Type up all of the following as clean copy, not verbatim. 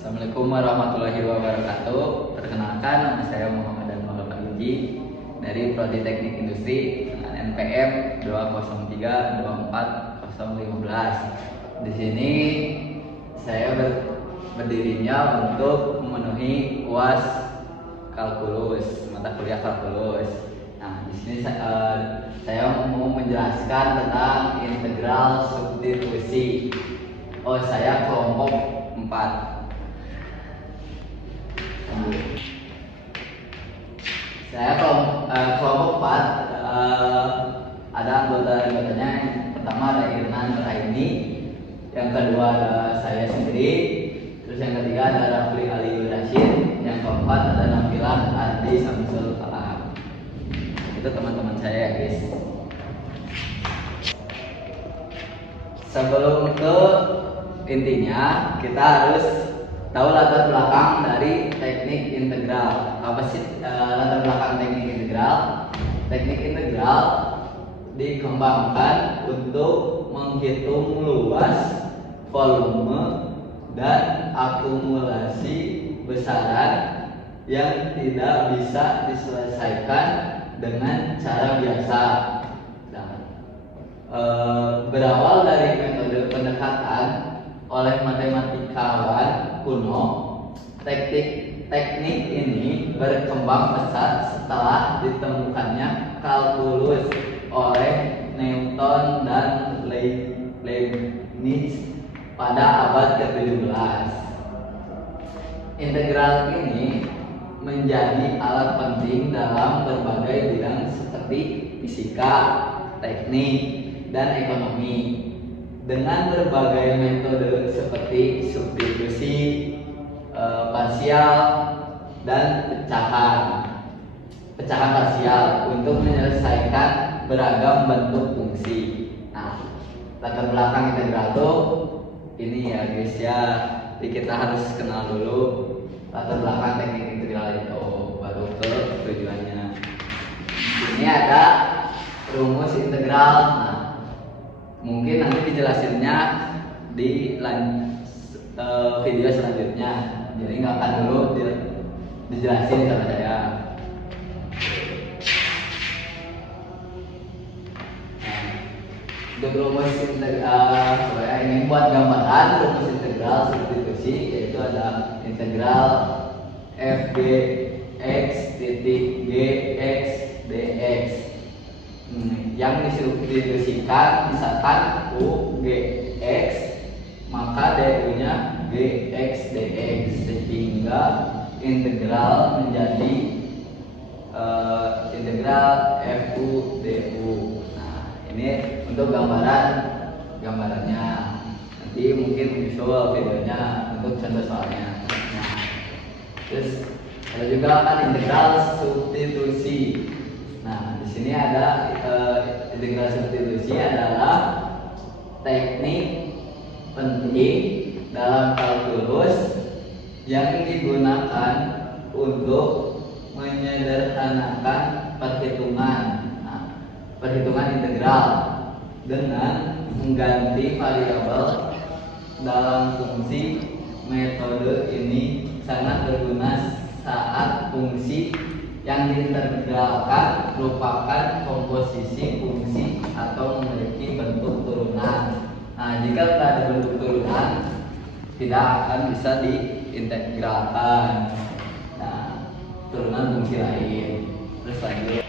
Assalamualaikum warahmatullahi wabarakatuh. Perkenalkan, nama saya Muhammad Anwar Faluji dari Prodi Teknik Industri dengan NPM 203244015. Di sini saya berdirinya untuk memenuhi UAS kalkulus, mata kuliah kalkulus. Nah, di sini saya mau menjelaskan tentang integral substitusi. Saya kelompok 4. Saya kelompok 4, ada anggotanya. Yang pertama ada Irnan Raini, yang kedua ada saya sendiri, terus yang ketiga ada Rafli Ali Rashid, yang keempat ada Nabilah Ardi Samsul Kalam. Itu teman-teman saya ya guys. Sebelum ke intinya, kita harus tahu latar belakang dari teknik integral. Apa sih latar belakang teknik integral? Teknik integral dikembangkan untuk menghitung luas, volume, dan akumulasi besaran yang tidak bisa diselesaikan dengan cara biasa. Berawal dari metode pendekatan oleh matematikawan kuno, teknik ini berkembang pesat setelah ditemukannya kalkulus oleh Newton dan Leibniz pada abad ke-17. Integral ini menjadi alat penting dalam berbagai bidang seperti fisika, teknik, dan ekonomi. Dengan berbagai metode seperti substitusi, parsial, dan pecahan parsial untuk menyelesaikan beragam bentuk fungsi. Nah, latar belakang integral tuh ini ya guys ya. Jadi kita harus kenal dulu latar belakang teknik integral itu, baru ke tujuannya. Ini ada rumus integral. Nah, mungkin nanti dijelasinnya di video selanjutnya, jadi nggak akan dulu dijelasin sama saya. Untuk rumus integral, saya ingin buat gambaran rumus integral substitusi, yaitu ada integral f g x titik g x dx. Yang disubstitusikan misalkan u gx, maka du-nya gx dx, sehingga integral menjadi integral fu du. Nah, ini untuk gambarannya. Nanti mungkin visual videonya untuk contoh soalnya. Nah, terus ada juga kan integral substitusi. Nah, di sini ada integral substitusi adalah teknik penting dalam kalkulus yang digunakan untuk menyederhanakan perhitungan. Nah, perhitungan integral dengan mengganti variabel dalam fungsi. Metode ini sangat berguna saat fungsi yang diintegralkan merupakan komposisi fungsi atau memiliki bentuk turunan. Nah, jika tidak ada bentuk turunan, tidak akan bisa diintegralkan. Nah, turunan fungsi lain. Terus lanjut.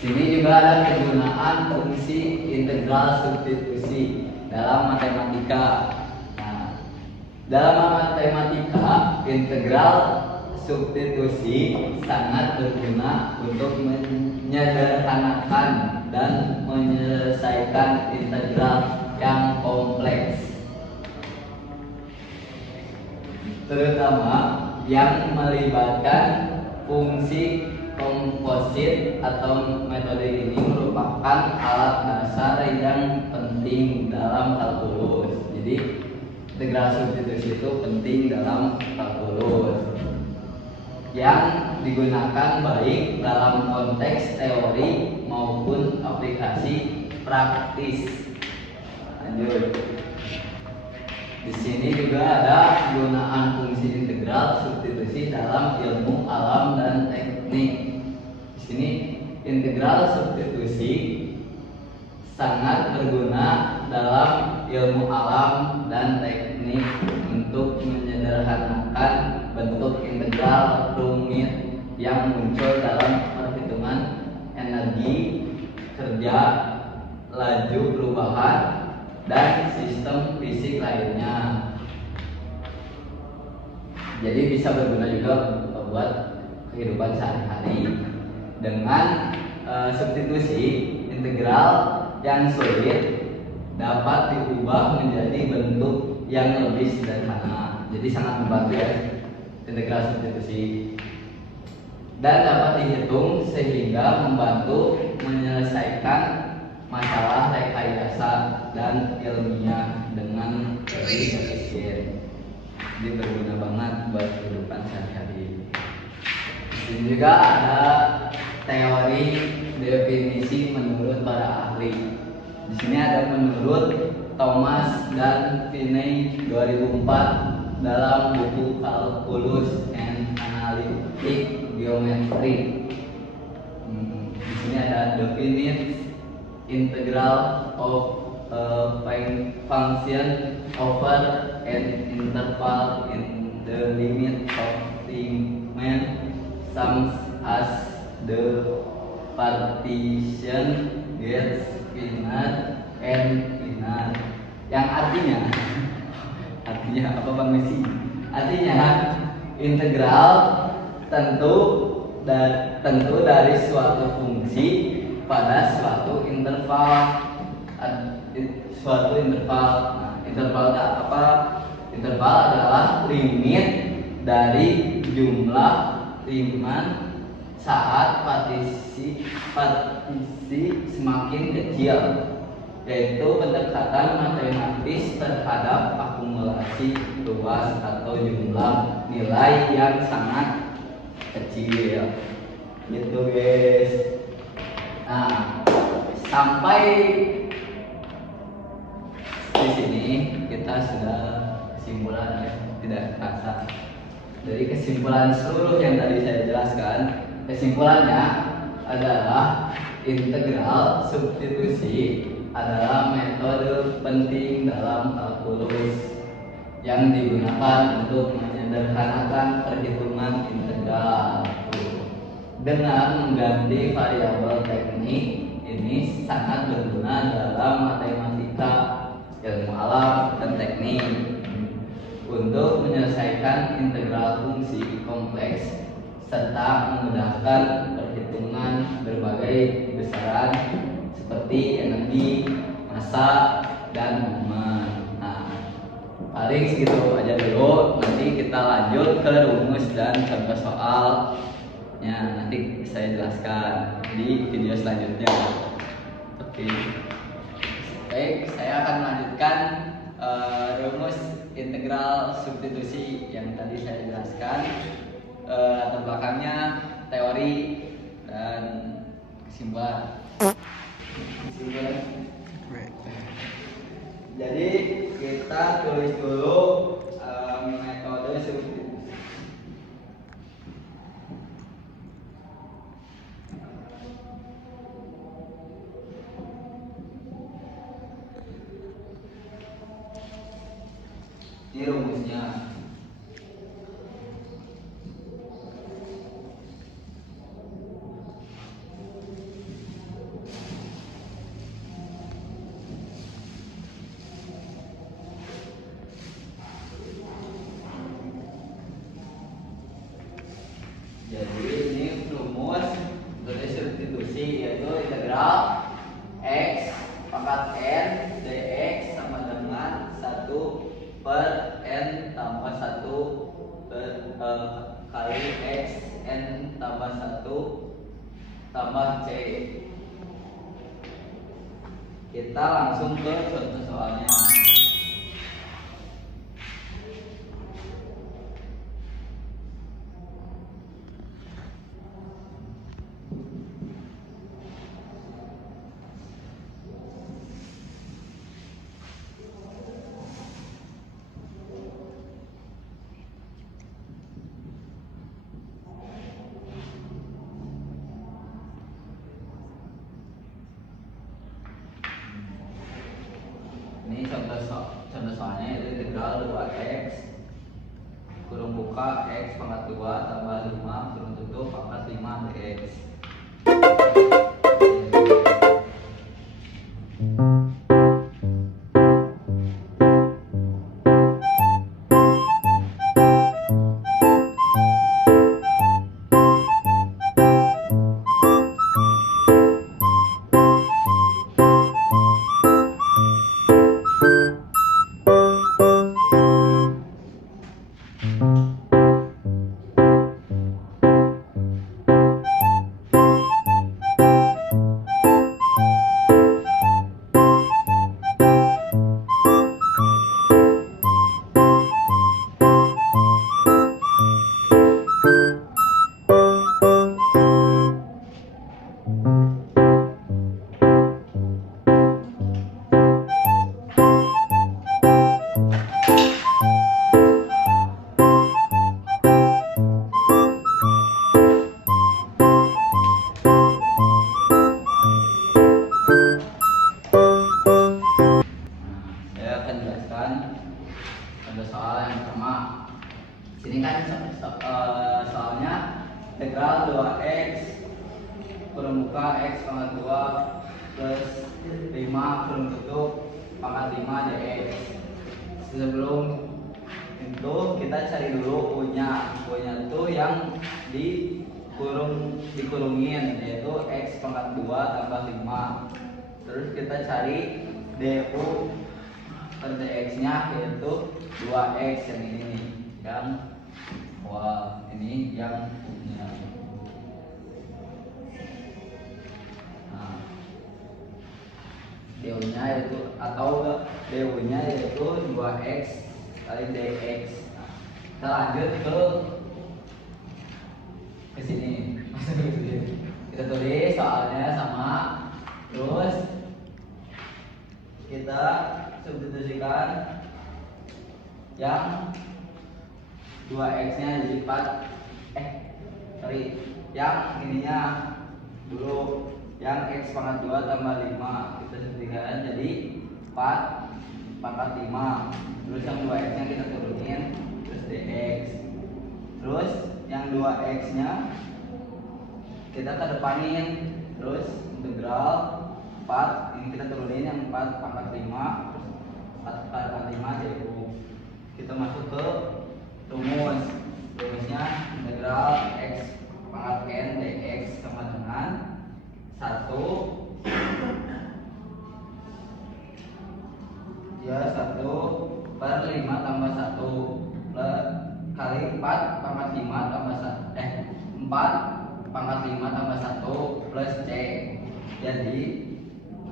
Sini juga ada penggunaan fungsi integral substitusi dalam matematika. Nah, dalam matematika, integral substitusi sangat berguna untuk menyederhanakan dan menyelesaikan integral yang kompleks, terutama yang melibatkan fungsi komposit. Atau metode ini merupakan alat dasar yang penting dalam kalkulus. Jadi integral substitusi itu penting dalam kalkulus, yang digunakan baik dalam konteks teori maupun aplikasi praktis. Lanjut. Di sini juga ada penggunaan integral substitusi dalam ilmu alam dan teknik. Di sini integral substitusi sangat berguna dalam ilmu alam dan teknik untuk menyederhanakan bentuk integral rumit yang muncul dalam perhitungan energi, kerja, laju perubahan, dan sistem fisik lainnya. Jadi bisa berguna juga buat kehidupan sehari-hari. Dengan substitusi, integral yang sulit dapat diubah menjadi bentuk yang lebih sederhana. Jadi sangat membantu ya integral substitusi, dan dapat dihitung sehingga membantu menyelesaikan masalah rekayasa dan ilmiah dengan lebih efisien. Jadi berguna banget buat kehidupan sehari-hari. Di sini juga ada teori definisi menurut para ahli. Di sini ada menurut Thomas dan Finney 2004 dalam buku Calculus and Analytic Geometry. Di sini ada definite integral of a function over an interval in the limit of Riemann sums as the partition gets finite and finite. Yang artinya apa Bang Messi? Artinya integral tentu dari suatu fungsi pada suatu interval. Nah, interval apa? Interval adalah limit dari jumlah Riemann saat partisi semakin kecil, yaitu pendekatan matematis terhadap akumulasi luas atau jumlah nilai yang sangat kecil. Gitu guys. Nah, sampai di sini kita sudah kesimpulan ya, tidak terasa. Dari kesimpulan seluruh yang tadi saya jelaskan, kesimpulannya adalah integral substitusi adalah metode penting dalam kalkulus yang digunakan untuk menyederhanakan perhitungan integral. Dengan mengganti variabel teknik, ini sangat berguna dalam matematika, ilmu alam, dan teknik untuk menyelesaikan integral fungsi kompleks serta memudahkan perhitungan berbagai besaran seperti energi, massa, dan momen. Nah, paling segitu aja dulu. Nanti kita lanjut ke rumus dan contoh soalnya. Nanti saya jelaskan di video selanjutnya. Oke. Baik, saya akan melanjutkan rumus integral substitusi yang tadi saya jelaskan, latar belakangnya, teori, dan kesimpulan. Jadi kita tulis dulu metode substitusi. Ini rumusnya. Jadi ini rumus dari substitusi, yaitu integral x pangkat n dx sama dengan 1 per n tambah 1 kali x n tambah 1 tambah c. Kita langsung ke contoh soalnya. pembuka X pangkat 2 tambah 5 kurung tutup pangkat 5 dx. Ada soal yang pertama. Sini kan soalnya integral 2x permuka x pangkat 2 plus 5 kurung tutup pangkat 5 dx. Sebelum itu kita cari dulu u-nya. U-nya itu yang dikurungin, yaitu x pangkat 2 tambah 5. Terus kita cari du per dx nya, yaitu 2x yang ini nih, yang ini yang punya. Nah, du nya yaitu du nya yaitu 2x kali dx. Nah, kita lanjut ke sini. Kita tulis soalnya sama, terus kita substitusikan yang 2x nya jadi 4, yang ininya dulu, yang x pangkat 2 tambah 5 kita substitusikan jadi 4 pangkat 5. Terus yang 2x nya kita turunin, terus dx. Terus yang 2x nya kita kedepanin, terus integral 4 ini kita turunin yang 4 pangkat 5, terus 4 pangkat 5 du. Kita masuk ke rumusnya integral x pangkat n dx sama dengan 1 per 5 tambah 1 kali 4 pangkat 5 tambah 4 pangkat 5 tambah 1 plus c. Jadi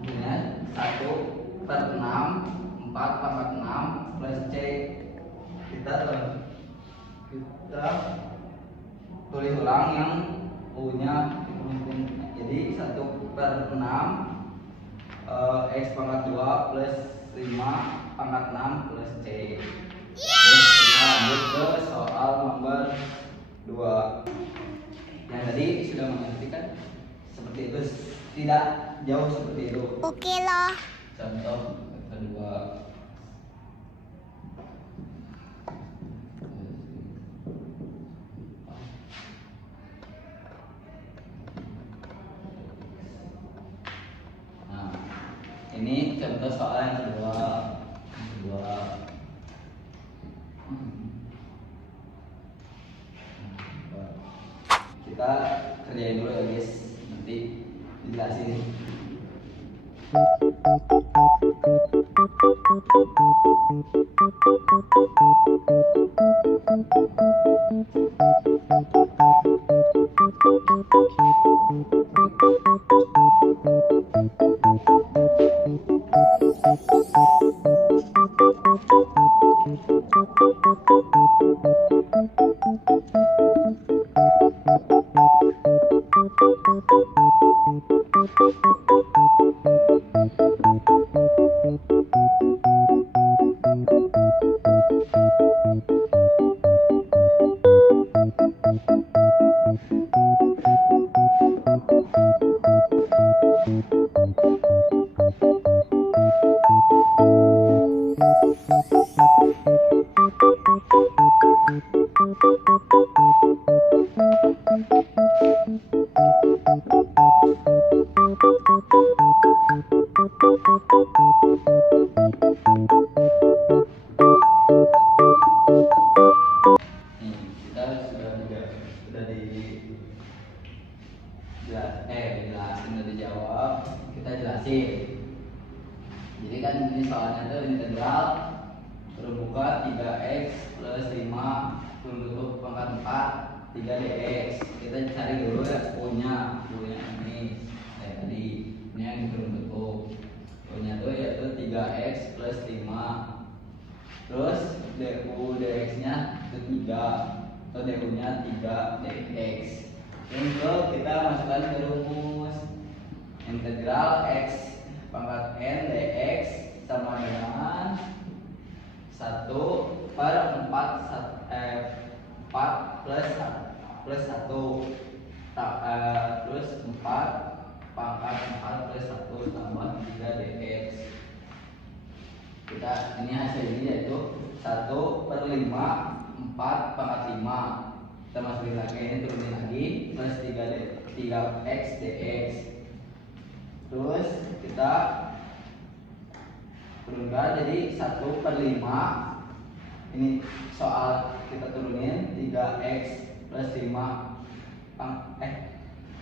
1 per 6 4 pangkat 6 plus c. Kita tulis ulang yang u nya, jadi 1 per 6 x pangkat 2 plus 5 pangkat 6 plus c. Terus kita lanjut ke soal nomor 2. Yang tadi sudah mengerti kan, seperti itu, tidak jauh seperti itu. Oke loh. Contoh kedua. Nah, ini contoh soal yang kedua. Kita kerjain dulu ya guys, nanti dijelasin. Nih, kita sudah dijelasin, udah dijawab, kita jelasin. Jadi kan ini soalnya tuh integral berbuka 3x plus 5 kurung tutup pangkat 4 3 dx. Kita cari dulu ya u-nya ini tadi ini yang kurung tutup. U-nya tuh yaitu 3x plus 5. Terus du dx nya itu 3 atau du nya 3 dx. Untuk kita masukkan ke rumus integral x pangkat n dx sama dengan 1 per 4 plus 1 terus 4 pangkat 4 plus 1 tambah 3 dx. Kita ini hasilnya yaitu 1 per 5 4 pangkat 5. Kita masukin lagi, ini turunin lagi plus 3x dx. Terus kita turunkan jadi 1 per 5. Ini soal kita turunin 3x plus 5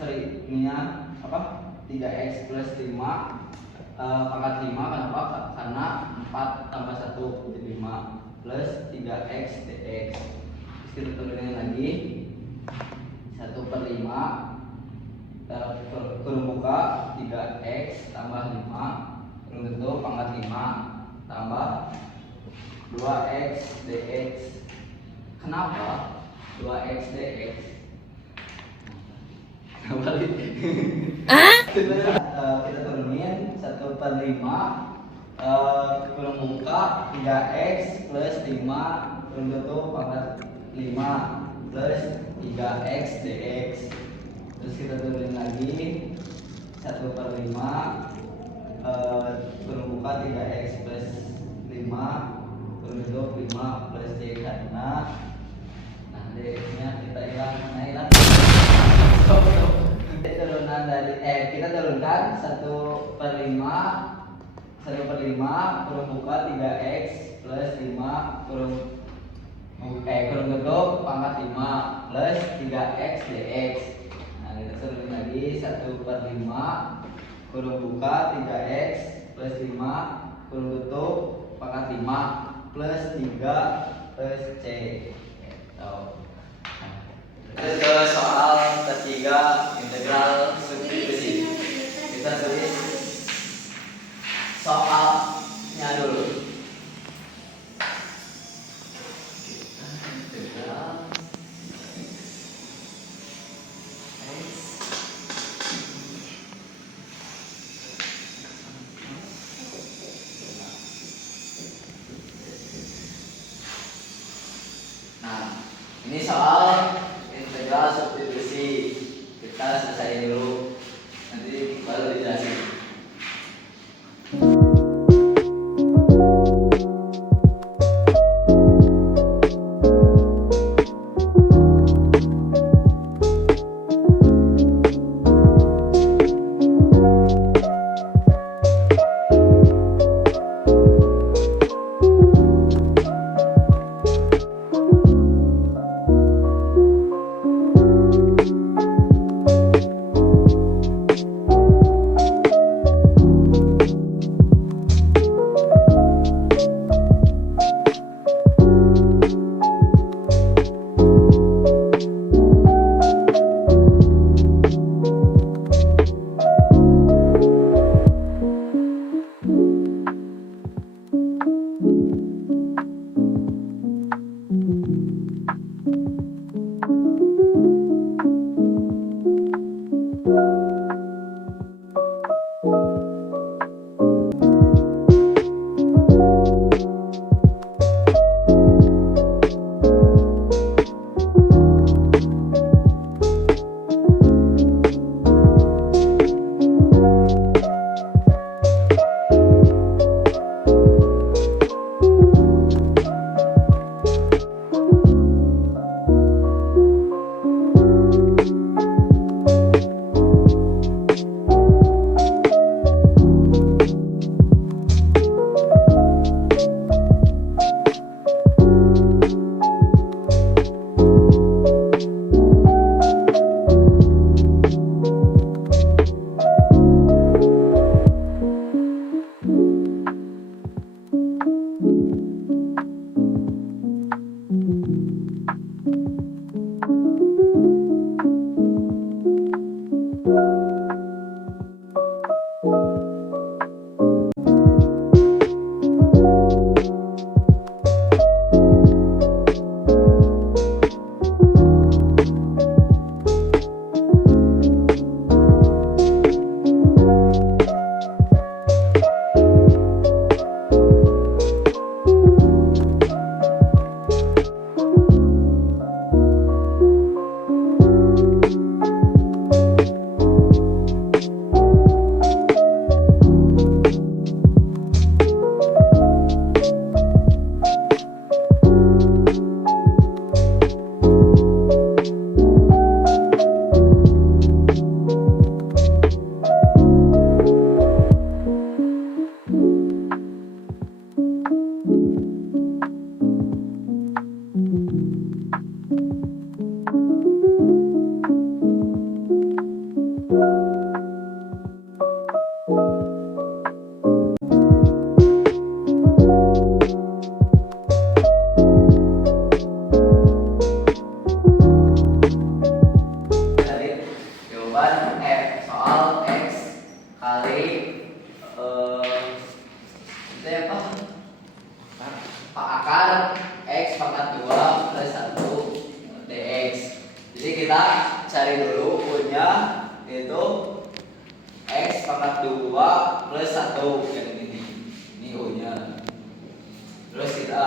ininya apa 3x plus 5 pangkat 5. Kenapa? Karena 4 tambah 1 jadi 5 plus 3x dx. Terus kita turunin lagi 1 per 5 kurung buka 3x tambah 5 kurung tutup pangkat 5 tambah 2x dx. Kenapa 2x dx? Balik. Kita turunin 1 per 5 kurung buka 3x plus 5 kurung tutup pangkat 5 plus 3x dx. Terus kita turunin lagi 1 per 5 kurung buka 3x plus 5 kurung tutup 5 plus y karena dx nya kita hilang. Turunan dari kita turunkan 1 per 5 kurung buka 3x plus 5 kurung tutup pangkat 5 plus 3x dx. Nah, kita turunin lagi 1 per 5 kurung buka 3x plus 5 kurung tutup pangkat 5 plus 3 plus c. Kita ke soal ketiga, integral substitusi. Kita tulis soalnya dulu. Integral nah, ini soal integral substitusi. Kita selesai dulu, nanti baru dijelasin. plus 1 dx. Jadi kita cari dulu U-nya, yaitu x pangkat 2 plus 1 yang ini. Ini U-nya. Terus kita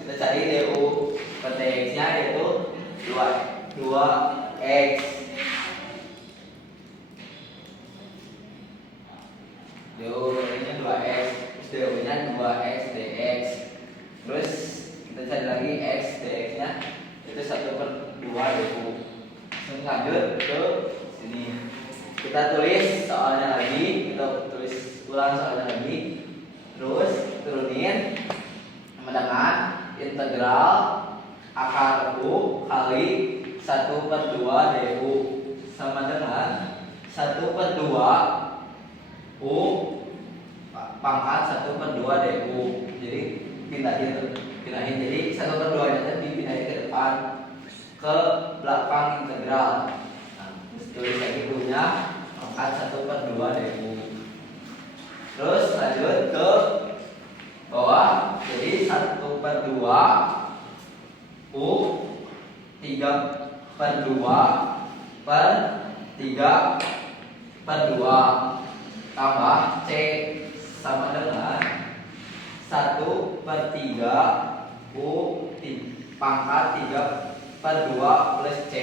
cari du per dx-nya, yaitu 2x. Du-nya 2x, du-nya 2x dx. Terus kita cari lagi x dx-nya, itu 1/2 du. Lanjut ke sini. Kita tulis soalnya lagi, kita tulis ulang soalnya lagi. Terus turunin dengan integral akar U kali 1/2 du sama dengan 1/2 U pangkat 1/2 du. Jadi pindahin, jadi 1/2 nya tadi pindahin ke depan, ke belakang integral. Nah, tulis lagi U-nya pangkat 1/2 du. Terus lanjut ke bawah, jadi 1/2 U 3/2 per 3/2 tambah C sama dengan 1/3 U pangkat 3/2 plus C.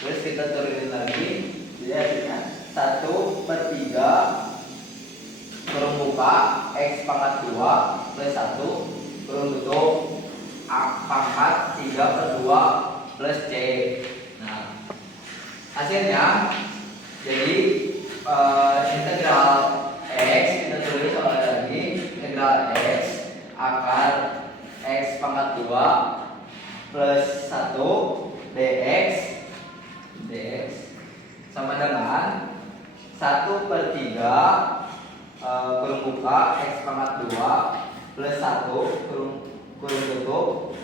Terus kita turunin lagi, jadi hasilnya 1/3 kurung buka x pangkat 2 plus 1 kurung tutup pangkat 3/2 plus C. Nah, hasilnya jadi integral x, kita tulis oleh lagi integral x akar x pangkat 2 plus 1 dx sama dengan 1/3 kurung buka x pangkat 2 plus 1 kurung tutup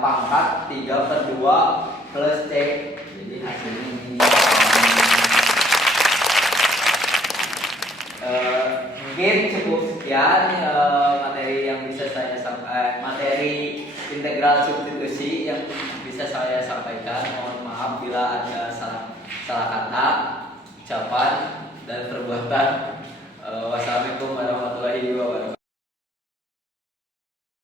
pangkat 3/2 plus C. Jadi hasilnya ini. Mungkin cukup sekian materi yang bisa saya sampaikan, materi integral substitusi yang bisa saya sampaikan. Mohon maaf bila ada salah kata, ucapan dan perbuatan. Wassalamualaikum warahmatullahi wabarakatuh.